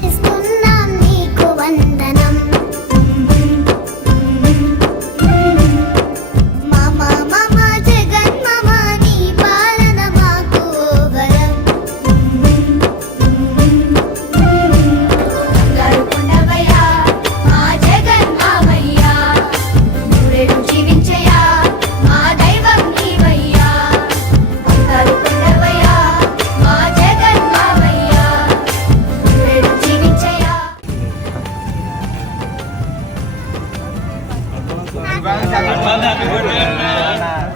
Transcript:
ఇస్తున్నాం నీకు వందనం మామ మామ జగన్ మామ నీ పాలన మాకు వరం గరుకుండవయ్యా మా జగన్ మామయ్యా నూరేళ్ళు జీవించయ్యా మా దైవం నీవయ్యా గరుకుండవయ్యా మా జగన్ మామయ్యా నూరేళ్ళు జీవించయ్యా Happy birthday.